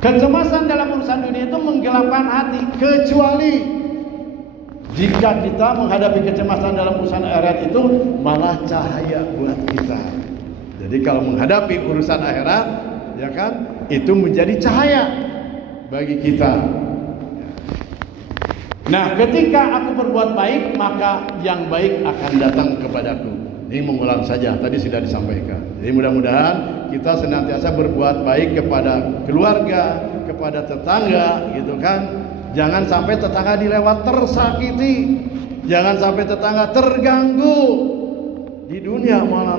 Kecemasan dalam urusan dunia itu menggelapkan hati, kecuali jika kita menghadapi kecemasan dalam urusan akhirat itu malah cahaya buat kita. Jadi kalau menghadapi urusan akhirat, ya kan, itu menjadi cahaya bagi kita. Nah, ketika aku berbuat baik, maka yang baik akan datang kepadaku. Ini mengulang saja, tadi sudah disampaikan. Jadi mudah-mudahan kita senantiasa berbuat baik kepada keluarga, kepada tetangga, gitu kan. Jangan sampai tetangga dilewat tersakiti, jangan sampai tetangga terganggu di dunia malah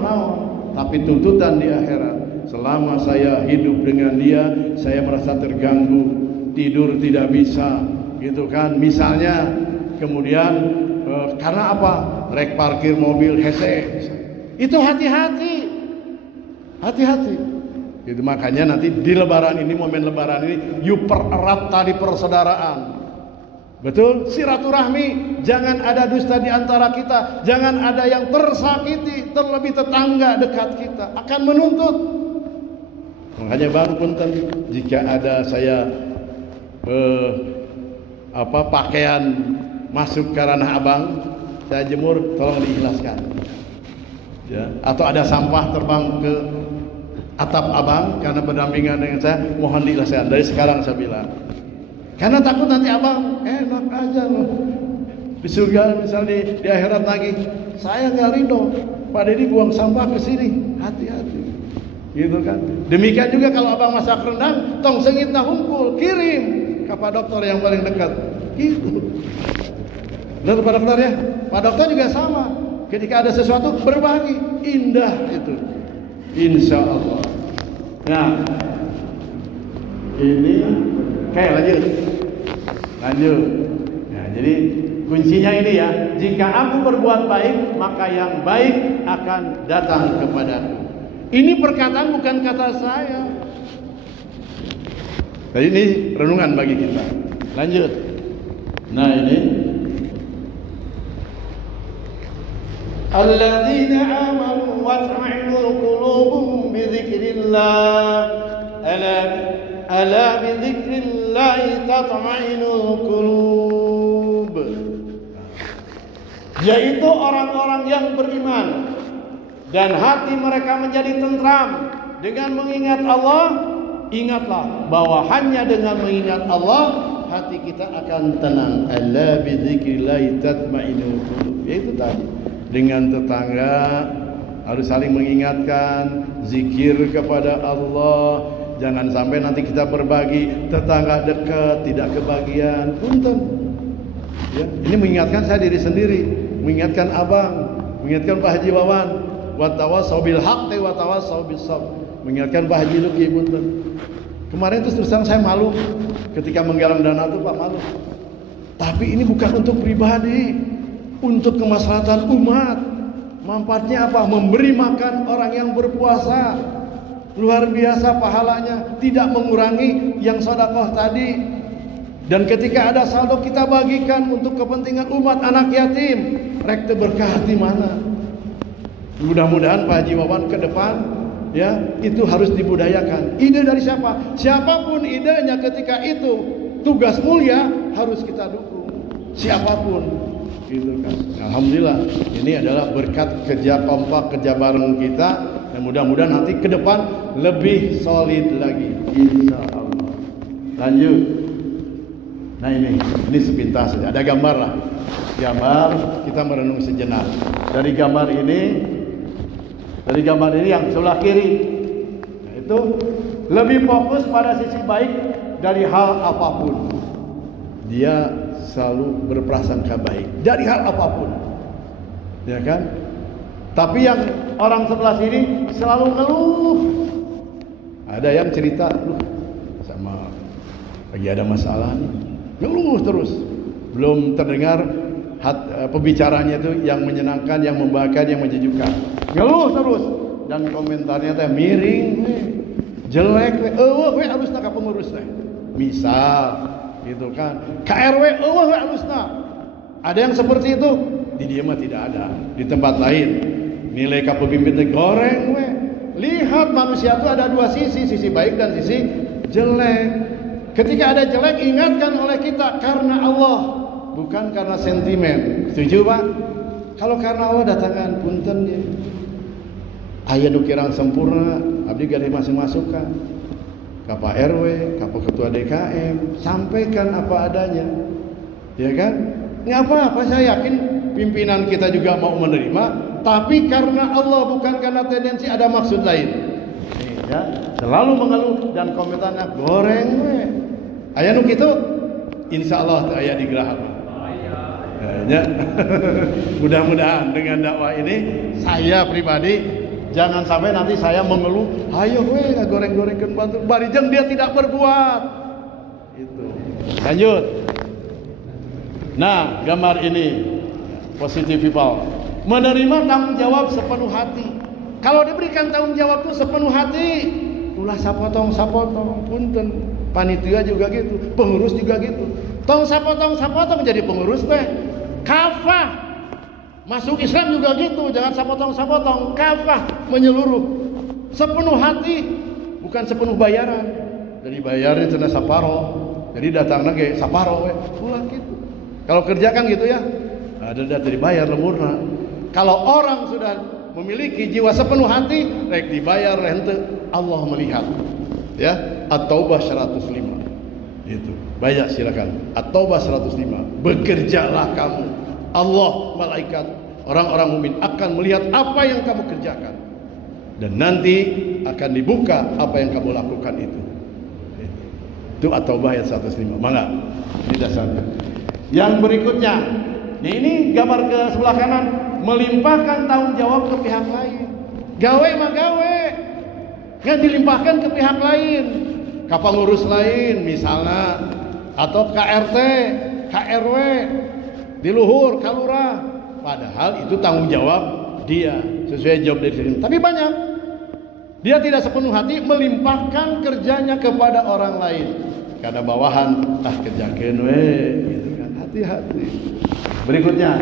tapi tuntutan di akhirat. Selama saya hidup dengan dia, saya merasa terganggu, tidur tidak bisa, gitu kan. Misalnya, kemudian karena apa? Rek parkir mobil hese. Itu hati-hati. Itu makanya nanti di lebaran ini, momen lebaran ini, you pererat tali persaudaraan. Betul? Silaturahmi, jangan ada dusta di antara kita, jangan ada yang tersakiti, terlebih tetangga dekat kita akan menuntut. Makanya Bang punten, jika ada saya pakaian masuk ke ranah Abang, saya jemur, tolong diikhlaskan. Ya, atau ada sampah terbang ke atap Abang karena berdampingan dengan saya, mohon diikhlaskan. Dari sekarang saya bilang, karena takut nanti Abang enak aja loh di surga, misalnya di akhirat lagi, saya nggak ridho Pak Deddy buang sampah ke sini, hati-hati, gitu kan. Demikian juga kalau Abang masak rendang, tong sengit nah hunkul, kirim ke Pak Dokter yang paling dekat, gitu. Benar Pak Dokter ya? Pak Dokter juga sama. Ketika ada sesuatu berbagi, indah itu, insya Allah. Nah, ini, oke lanjut. Nah, jadi kuncinya ini ya. Jika aku berbuat baik, maka yang baik akan datang kepadaku. Ini perkataan bukan kata saya. Jadi ini renungan bagi kita. Lanjut. Nah ini. Alladzina amanu wa tatma'innu qulubuhum bi dzikrillah. Ala bi dzikrillah tatma'innul qulub. Yaitu orang-orang yang beriman dan hati mereka menjadi tentram dengan mengingat Allah. Ingatlah bahwa hanya dengan mengingat Allah hati kita akan tenang. Ala bi dzikrillah tatma'innul qulub. Yaitu tadi, dengan tetangga harus saling mengingatkan, zikir kepada Allah. Jangan sampai nanti kita berbagi, tetangga dekat tidak kebagian. Punten. Ya, ini mengingatkan saya diri sendiri, mengingatkan Abang, mengingatkan Pak Haji Wawan, wa tawassaw bil haqqi wa tawassaw bis sabr. Mengingatkan Pak Haji Luki, punten. Kemarin itu terus terang saya malu ketika menggalang dana itu, Pak, malu. Tapi ini bukan untuk pribadi, untuk kemaslahatan umat. Manfaatnya apa? Memberi makan orang yang berpuasa, luar biasa pahalanya, tidak mengurangi yang sedekah tadi. Dan ketika ada saldo kita bagikan untuk kepentingan umat, anak yatim, rek teu berkah di mana. Mudah-mudahan Pak Haji Wawan ke depan ya itu harus dibudayakan. Ide dari siapa? Siapapun idenya, ketika itu tugas mulia harus kita dukung. Siapapun. Gitu kan. Alhamdulillah ini adalah berkat kerja kompak, kerja bareng kita, dan mudah-mudahan nanti ke depan lebih solid lagi, insya Allah. Lanjut. Nah ini sepintas saja, ada gambar lah, gambar, kita merenung sejenak. Dari gambar ini yang sebelah kiri, nah, itu lebih fokus pada sisi baik dari hal apapun. Dia selalu berprasangka baik dari hal apapun, ya kan? Tapi yang orang sebelah sini selalu ngeluh. Ada yang cerita, sama lagi ada masalah nih, ngeluh terus. Belum terdengar pembicaranya itu yang menyenangkan, yang membahagiakan, yang menyejukkan. Ngeluh terus, dan komentarnya teh miring, jelek, harus nak pengurus teh. Misal gitu kan, KRW harusnya ada yang seperti itu. Di dia mah tidak ada. Di tempat lain nilai kepemimpin goreng. Lihat manusia itu ada dua sisi, sisi baik dan sisi jelek. Ketika ada jelek, ingatkan oleh kita karena Allah, bukan karena sentimen. Setuju Pak? Kalau karena Allah datangan punten ya. Aya nu kirang sempurna, abdi gade masuk-masukan. Ka Pak RW, ka Pak Ketua DKM, sampaikan apa adanya. Ya kan? Enggak apa-apa, saya yakin pimpinan kita juga mau menerima, tapi karena Allah, bukan karena tendensi ada maksud lain. Ya, selalu mengeluh dan komentarnya goreng we. Aya nu kitu, insyaallah teu aya di geraha. Ya. Mudah-mudahan dengan dakwah ini saya pribadi jangan sampai nanti saya mengeluh, ayo we goreng-gorengkeun batur, barijeng dia tidak berbuat. Itu. Lanjut. Nah, gambar ini positive people menerima tanggung jawab sepenuh hati. Kalau diberikan tanggung jawab itu sepenuh hati, ulah sapotong punten. Panitia juga gitu, pengurus juga gitu. Tong sapotong jadi pengurus teh. Kafah. Masuk Islam juga gitu, jangan sapotong, kafah menyeluruh. Sepenuh hati, bukan sepenuh bayaran. Jadi bayarin cenah saparo. Jadi datangna ge saparo we. Ulah gitu. Kalau kerja kan gitu ya. Ada dibayar lemurna. Kalau orang sudah memiliki jiwa sepenuh hati, rek dibayar rente, Allah melihat. Ya, At-Taubah 105. Itu. Banyak silakan. At-Taubah 105. Bekerjalah kamu. Allah, malaikat, orang-orang mukmin akan melihat apa yang kamu kerjakan. Dan nanti akan dibuka apa yang kamu lakukan itu. Itu At-Taubah ayat 105. Mangga. Ini dasarnya. Yang berikutnya, ini gambar ke sebelah kanan, melimpahkan tanggung jawab ke pihak lain. Gawe mah gawe, nggak dilimpahkan ke pihak lain, ke pengurus lain misalnya, atau KRT, KRW, di luhur, kalurah. Padahal itu tanggung jawab dia sesuai job description. Tapi banyak dia tidak sepenuh hati melimpahkan kerjanya kepada orang lain karena bawahan kerjakeun we gitu kan. Hati-hati. Berikutnya,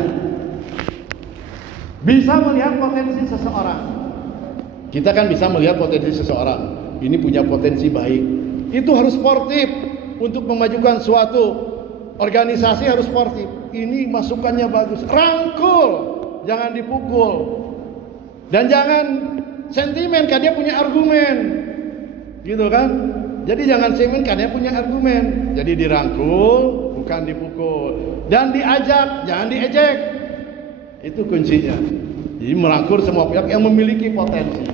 bisa melihat potensi seseorang. Kita kan bisa melihat potensi seseorang. Ini punya potensi baik. Itu harus sportif untuk memajukan suatu organisasi, harus sportif. Ini masukannya bagus. Rangkul, jangan dipukul. Dan jangan sentimen karena dia punya argumen. Gitu kan? Jadi jangan sentimen karena dia punya argumen. Jadi dirangkul, bukan dipukul. Dan diajak, jangan diejek. Itu kuncinya. Jadi merangkul semua pihak yang memiliki potensi.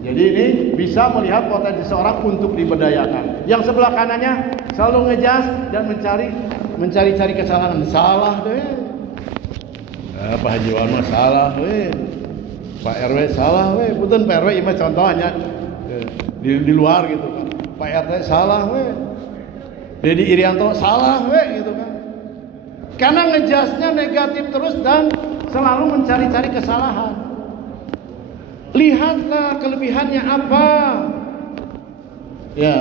Jadi ini bisa melihat potensi seorang untuk diberdayakan. Yang sebelah kanannya selalu ngejas dan mencari kesalahan. Salah deh. Pak Haji Warma salah deh. Pak RW salah deh. Punten Pak RW ini contohnya di luar gitu kan. Pak RT salah deh. Dedi Irianto salah deh gitu kan. Karena ngejasnya negatif terus dan selalu mencari-cari kesalahan. Lihatlah kelebihannya apa. Ya,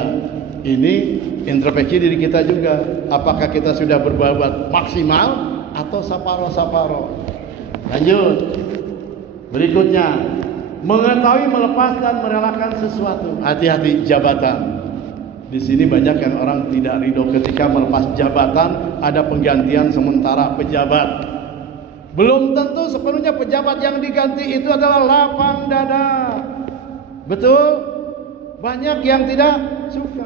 ini introspeksi diri kita juga. Apakah kita sudah berbuat maksimal atau saparo-saparo? Lanjut. Berikutnya, mengetahui melepas dan merelakan sesuatu. Hati-hati jabatan. Di sini banyak yang orang tidak ridho ketika melepas jabatan, ada penggantian sementara pejabat. Belum tentu sepenuhnya pejabat yang diganti itu adalah lapang dada. Betul? Banyak yang tidak suka.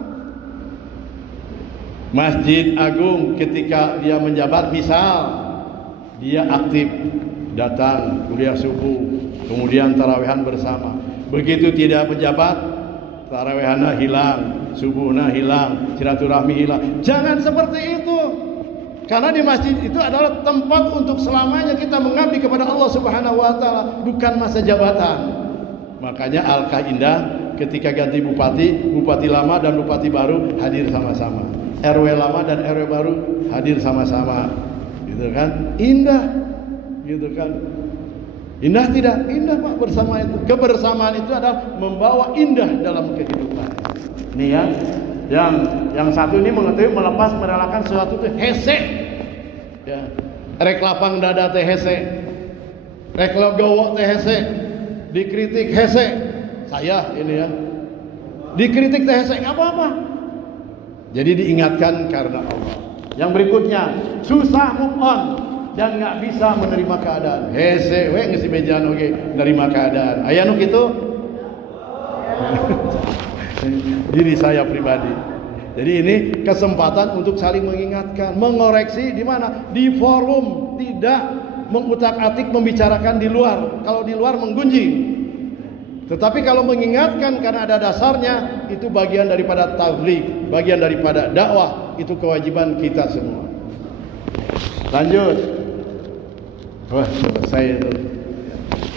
Masjid Agung ketika dia menjabat, misal dia aktif datang kuliah subuh, kemudian tarawehan bersama. Begitu tidak pejabat, tarawehannya hilang, subuhnya hilang, silaturahmi hilang. Jangan seperti itu. Karena di masjid itu adalah tempat untuk selamanya kita mengabdi kepada Allah Subhanahu wa taala, bukan masa jabatan. Makanya alangkah indah ketika ganti bupati, bupati lama dan bupati baru hadir sama-sama. RW lama dan RW baru hadir sama-sama. Gitu kan? Indah. Gitu kan? Indah tidak? Indah Pak bersama itu. Kebersamaan itu adalah membawa indah dalam kehidupan. Ini ya. Yang satu ini mengetahui melepas merelakan sesuatu itu hese. Ya. Rek lapang dada teh hese. Rek legowo teh hese. Dikritik hese. Saya ini ya. Dikritik teh hese enggak apa-apa. Jadi diingatkan karena Allah. Yang berikutnya, susah move on dan nggak bisa menerima keadaan. Hese, we ngisi bejaan oke, menerima keadaan. Aya nu kitu? Diri saya pribadi. Jadi ini kesempatan untuk saling mengingatkan, mengoreksi di mana? Di forum, tidak mengutak-atik membicarakan di luar. Kalau di luar menggunjing. Tetapi kalau mengingatkan karena ada dasarnya, itu bagian daripada tabligh, bagian daripada dakwah, itu kewajiban kita semua. Lanjut. Wah, selesai itu.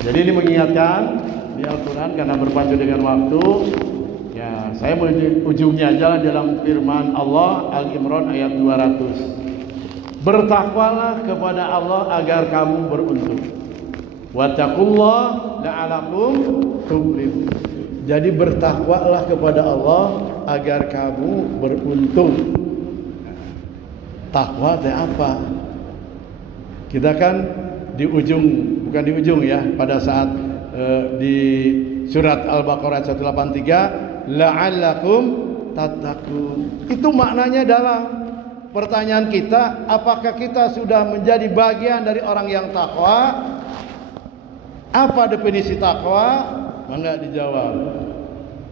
Jadi ini mengingatkan di Al-Quran karena berpacu dengan waktu. Ya, saya mau ujungnya aja dalam firman Allah Al-Imran ayat 200. Bertakwalah kepada Allah agar kamu beruntung. Wattaqullah la'alakum tuflihun. Jadi bertakwalah kepada Allah agar kamu beruntung. Takwa itu apa? Kita kan di ujung, bukan di ujung ya, pada saat di surat Al-Baqarah 183, la'allakum tattaqun. Itu maknanya dalam pertanyaan kita, apakah kita sudah menjadi bagian dari orang yang takwa? Apa definisi takwa? Enggak dijawab.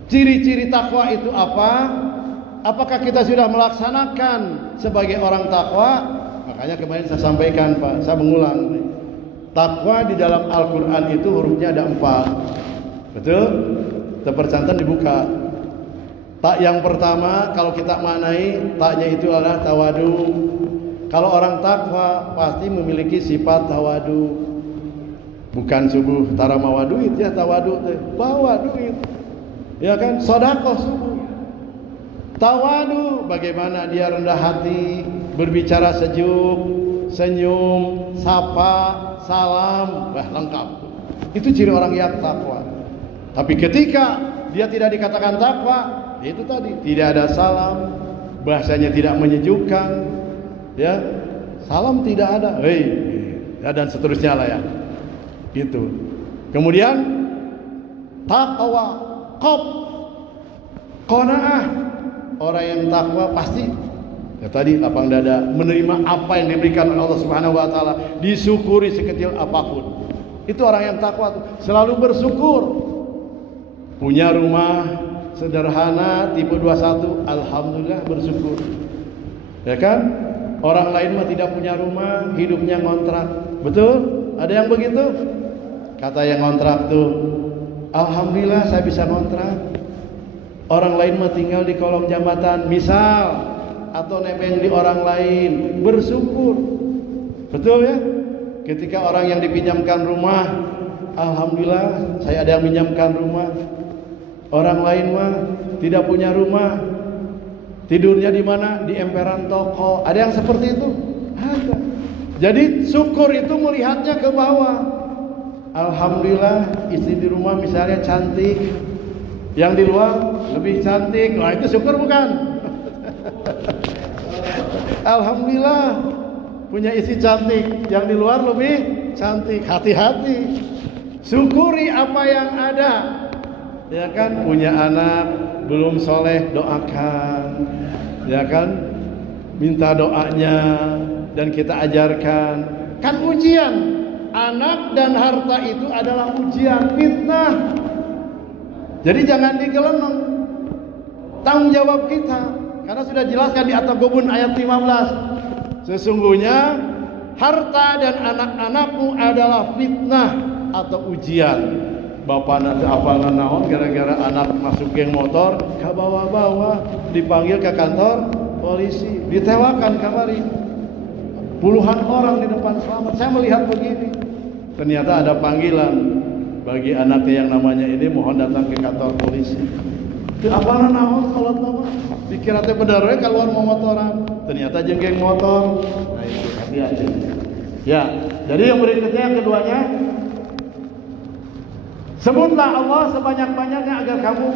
Ciri-ciri takwa itu apa? Apakah kita sudah melaksanakan sebagai orang takwa? Makanya kemarin saya sampaikan, Pak, saya mengulang. Takwa di dalam Al-Quran itu hurufnya ada 4. Betul? Tercantum dibuka. Tak yang pertama kalau kita maknai, taknya itu adalah tawadu. Kalau orang takwa pasti memiliki sifat tawadu. Bukan subuh tara mawa duit ya, tawadu teh bawa duit. Ya kan? Sedekah subuh. Tawadu bagaimana dia rendah hati, berbicara sejuk, senyum, sapa, salam, lengkap. Itu ciri orang yang takwa. Tapi ketika dia tidak dikatakan takwa, itu tadi tidak ada salam, bahasanya tidak menyejukkan, ya, salam tidak ada, ya, dan seterusnya lah ya. Gitu. Kemudian takwa, qanaah. Orang yang takwa pasti ya tadi lapang dada, menerima apa yang diberikan oleh Allah Subhanahu wa taala, disyukuri sekecil apapun. Itu orang yang takwa tuh, selalu bersyukur. Punya rumah sederhana tipe 21, alhamdulillah bersyukur. Ya kan? Orang lain mah tidak punya rumah, hidupnya ngontrak. Betul? Ada yang begitu? Kata yang ngontrak tuh, alhamdulillah saya bisa ngontrak. Orang lain mah tinggal di kolong jembatan, misal, atau nebeng di orang lain, bersyukur. Betul ya? Ketika orang yang dipinjamkan rumah, alhamdulillah saya ada yang pinjamkan rumah. Orang lain mah tidak punya rumah, tidurnya di mana? Di emperan toko. Ada yang seperti itu? Ada. Jadi syukur itu melihatnya ke bawah. Alhamdulillah istri di rumah misalnya cantik, yang di luar lebih cantik. Nah itu syukur bukan? Alhamdulillah punya istri cantik, yang di luar lebih cantik. Hati-hati, syukuri apa yang ada. Ya kan, punya anak belum soleh, doakan. Ya kan, minta doanya dan kita ajarkan. Kan ujian. Anak dan harta itu adalah ujian, fitnah. Jadi jangan digelonong. Tanggung jawab kita. Karena sudah jelaskan di At-Taghabun ayat 15. Sesungguhnya harta dan anak-anakmu adalah fitnah atau ujian. Bapak nanti apa naon gara-gara anak masuk geng motor, ke bawah-bawah, dipanggil ke kantor polisi, ditewakan kamari. Puluhan orang di depan selamat. Saya melihat begini. Ternyata ada panggilan bagi anaknya yang namanya ini, mohon datang ke kantor polisi. Itu apa naon salat nama? Dikira teh bener we keluar mau motoran. Ternyata jenggeng motor. Nah itu hati-hati. Ya, jadi yang berikutnya yang keduanya, sebutlah Allah sebanyak-banyaknya agar kamu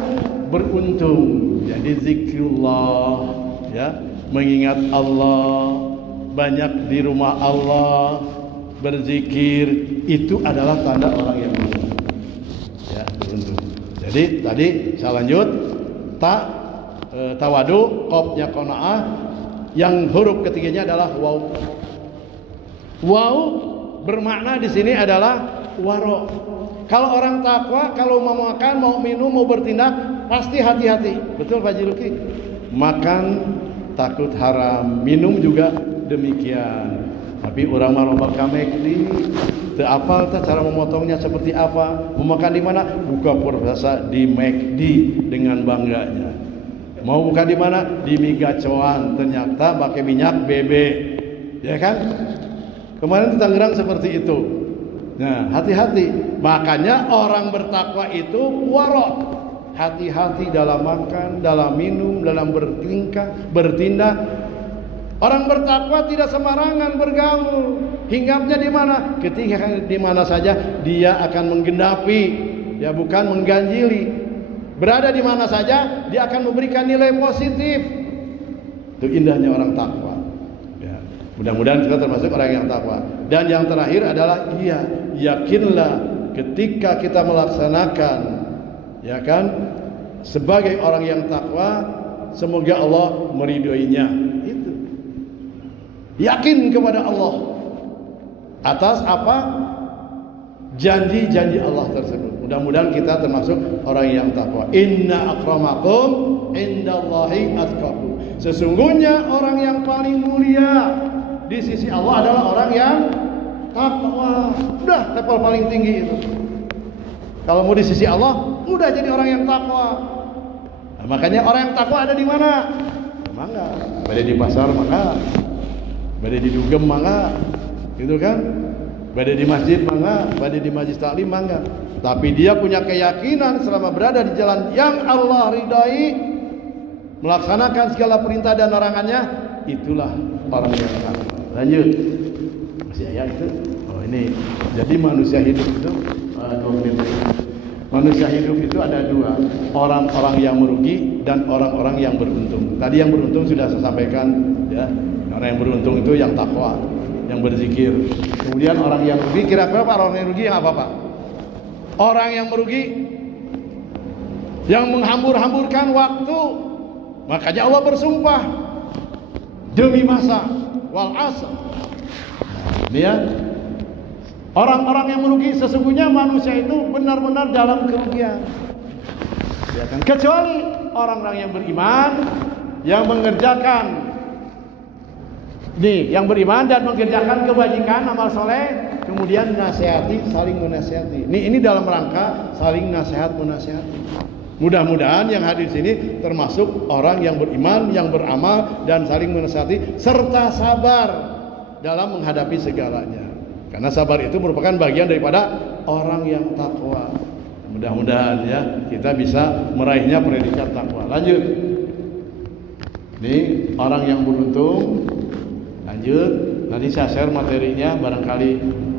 beruntung. Jadi zikrullah, ya, mengingat Allah, banyak di rumah Allah, berzikir, itu adalah tanda orang yang beruntung. Ya, beruntung. Jadi tadi saya lanjut, tawadu, qofnya qanaah, yang huruf ketiganya adalah waw. Waw bermakna di sini adalah waro. Kalau orang takwa, kalau mau makan, mau minum, mau bertindak, pasti hati-hati. Betul Pak Jiluki? Makan takut haram, minum juga demikian. Tapi orang mau makan McD, teu apal teh cara memotongnya seperti apa, mau makan di mana? Buka puasa di McD dengan bangganya. Mau buka di mana? Di Migacoan, ternyata pakai minyak bebek, ya kan? Kemarin di Tangerang seperti itu. Nah, hati-hati. Makanya orang bertakwa itu waro. Hati-hati dalam makan, dalam minum, dalam bertindak. Orang bertakwa tidak sembarangan bergaul. Hinggapnya di mana? Ketika di mana saja dia akan menggenapi, ya bukan mengganjili. Berada di mana saja dia akan memberikan nilai positif. Itu indahnya orang takwa. Ya, mudah-mudahan kita termasuk orang yang takwa. Dan yang terakhir adalah yakinlah ketika kita melaksanakan, ya kan, sebagai orang yang takwa, semoga Allah meridhoinya. Itu yakin kepada Allah atas apa janji-janji Allah tersebut. Mudah-mudahan kita termasuk orang yang takwa. Inna akramakum indallahi atqakum. Sesungguhnya orang yang paling mulia di sisi Allah adalah orang yang takwa. Udah level paling tinggi itu. Kalau mau di sisi Allah, udah jadi orang yang takwa. Nah, makanya orang yang takwa ada di mana? Mangga. Ada di pasar mangga. Ada di dugem mangga. Gitu kan? Ada di masjid mangga, ada di majlis taklim mangga. Tapi dia punya keyakinan selama berada di jalan yang Allah ridai, melaksanakan segala perintah dan larangannya, itulah orang yang takwa. Lanjut. Masih ayat itu. Oh ini. Jadi manusia hidup itu manusia hidup itu ada dua, orang-orang yang merugi dan orang-orang yang beruntung. Tadi yang beruntung sudah saya sampaikan, ya. Orang yang beruntung itu yang takwa, yang berzikir. Kemudian orang yang merugi, kira-kira orang yang merugi yang apa Pak? Orang yang merugi yang menghambur-hamburkan waktu. Makanya Allah bersumpah demi masa wal asr. Ini ya. Orang-orang yang merugi sesungguhnya manusia itu benar-benar dalam kerugian. Ya kan? Kecuali orang-orang yang beriman yang mengerjakan yang beriman dan mengerjakan kebajikan, amal soleh, kemudian nasihati, saling menasihati. Ini dalam rangka saling nasihat menasihati. Mudah-mudahan yang hadir di sini termasuk orang yang beriman, yang beramal dan saling menasihati serta sabar dalam menghadapi segalanya. Karena sabar itu merupakan bagian daripada orang yang takwa. Mudah-mudahan ya kita bisa meraihnya predikat takwa. Lanjut. Ini orang yang beruntung. Lanjut. Nanti saya share materinya, barangkali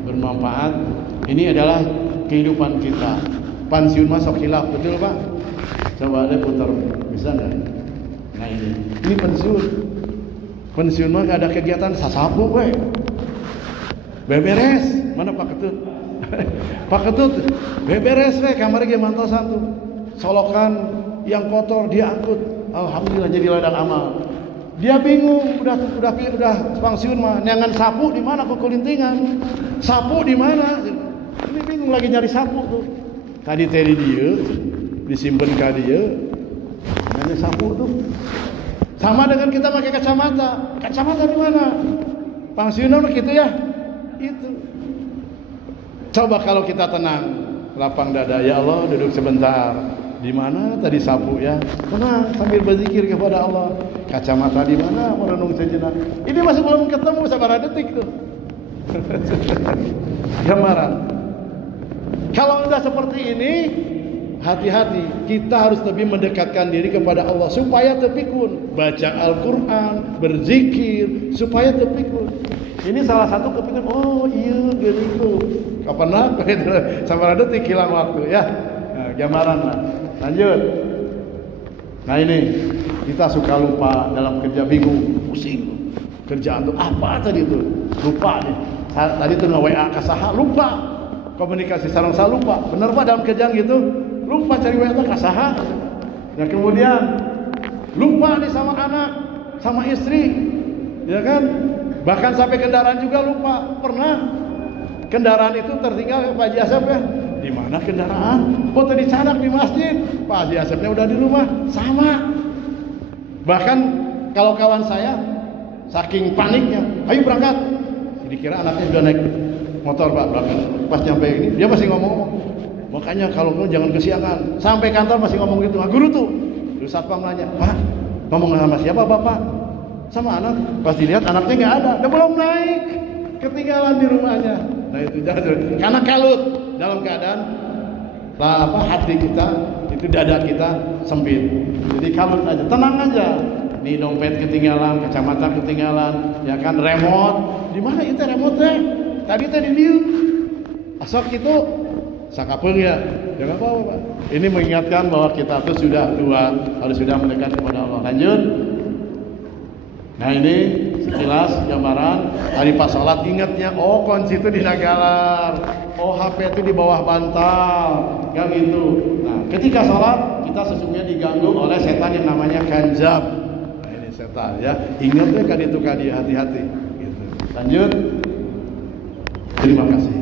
bermanfaat. Ini adalah kehidupan kita. Pensiun masuk khilaf, betul Pak? Coba deh putar, bisa nggak? Nah ini pensiun. Pensiun mah gak ada kegiatan, sasapu we. Beberes, mana Pak Ketut? Pak Ketut, beberes we, kamarnya ge mantosan tuh. Solokan yang kotor dia angkut. Alhamdulillah jadi ladang amal. Dia bingung, udah pensiun mah, nyangan sapu di mana kok kelintingan? Sapu di mana? Ini bingung lagi nyari sapu tuh. Tadi tadi dia disimpan ka dia. Nanya sapu tuh. Sama dengan kita pakai kacamata. Kacamata di mana? Pensiunan gitu ya. Itu. Coba kalau kita tenang, lapang dada, ya Allah, duduk sebentar. Di mana tadi sapu ya? Tenang sambil berzikir kepada Allah. Kacamata di mana? Merenung sejenak. Ini masih belum ketemu sabar detik tuh. Gambaran. Kalau udah seperti ini, hati-hati. Kita harus lebih mendekatkan diri kepada Allah supaya tepikun. Baca Al-Quran, berzikir supaya tepikun. Ini salah satu kepikun. Oh iya gitu. Kapan nak? Sabar detik hilang waktu ya. Nah, gambaran lah. Lanjut. Nah ini kita suka lupa dalam kerja, bingung, pusing. Kerjaan tuh apa tadi itu? Lupa nih. Tadi tuh nge-WA ke saha, lupa. Komunikasi sareng saya lupa. Bener Pak dalam kerjaan gitu? Lupa cari WA ke saha. Nah kemudian lupa nih sama anak, sama istri, ya kan? Bahkan sampai kendaraan juga lupa. Pernah kendaraan itu tertinggal Pak Haji Asep ya? Di mana kendaraan? Oh tadi cadak di masjid. Pak Haji Asepnya udah di rumah, sama. Bahkan kalau kawan saya saking paniknya, ayo berangkat. Dikira anaknya sudah naik motor Pak, berangkat. Pas nyampe ini dia masih ngomong. Makanya kalau kamu jangan kesiangan. Sampai kantor masih ngomong gitu. Nah, guru tuh. Terus satpam nanya, Pak, ngomong sama siapa Bapak? Sama anak. Pas dilihat anaknya nggak ada. Dia belum naik. Ketinggalan di rumahnya. Nah itu jangan. Karena kalut dalam keadaan hati kita itu dada kita sempit. Jadi kalut aja, tenang aja. Nih dompet ketinggalan, kacamata ketinggalan, ya kan remote. Di mana itu remote-nya? Tadi di dieu. Asok itu sakapeung ya. Jangan apa-apa, Pak. Ini mengingatkan bahwa kita tuh sudah tua, harus sudah mendekat kepada Allah. Lanjut. Nah ini sekilas gambaran hari pas sholat, ingatnya, oh kunci itu di nagalar, oh HP itu di bawah bantal, kan gitu. Nah ketika sholat kita sesungguhnya diganggu oleh setan yang namanya kanjab. Nah ini setan ya, ingatnya kan itu kali, hati-hati. Gitu. Lanjut. Terima kasih.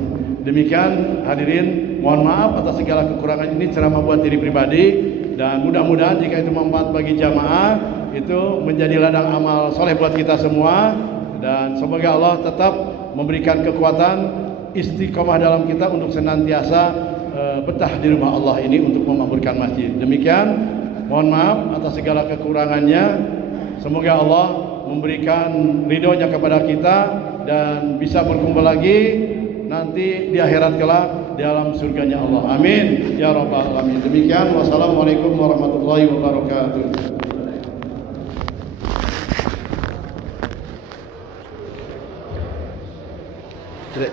Demikian hadirin, mohon maaf atas segala kekurangan ini ceramah buat diri pribadi, dan mudah-mudahan jika itu manfaat bagi jamaah, itu menjadi ladang amal soleh buat kita semua, dan semoga Allah tetap memberikan kekuatan istiqomah dalam kita untuk senantiasa betah di rumah Allah ini untuk memakmurkan masjid. Demikian, mohon maaf atas segala kekurangannya. Semoga Allah memberikan ridhonya kepada kita dan bisa berkumpul lagi nanti di akhirat kelak dalam surganya Allah. Amin ya rabbal alamin. Demikian, wassalamualaikum warahmatullahi wabarakatuh. Tidak,